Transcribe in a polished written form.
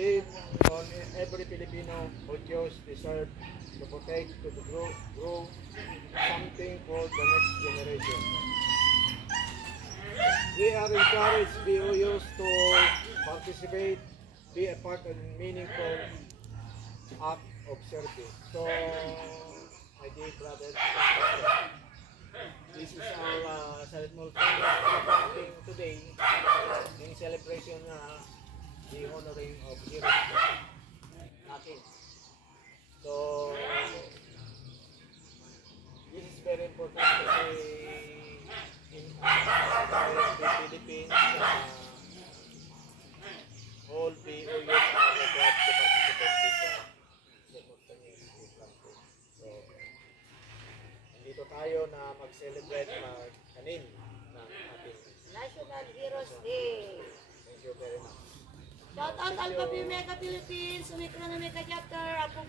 indeed on every Filipino who chose deserve to protect, to grow something for the next generation. We are encouraged BOUs to participate, be a part of meaningful act of service. So, my dear brothers and sisters, this is our ceremonial celebrating today in celebration the honoring of heroes natin. So, this is very important kasi in the Philippines, all BOUs are required to participate in the simultaneous planting. So, nandito tayo na mag-celebrate kanin ng ating National Heroes Day. Thank you very much. Shout out Alpha Pi Mega Philippines, Sumikro na Mega Chapter, Apo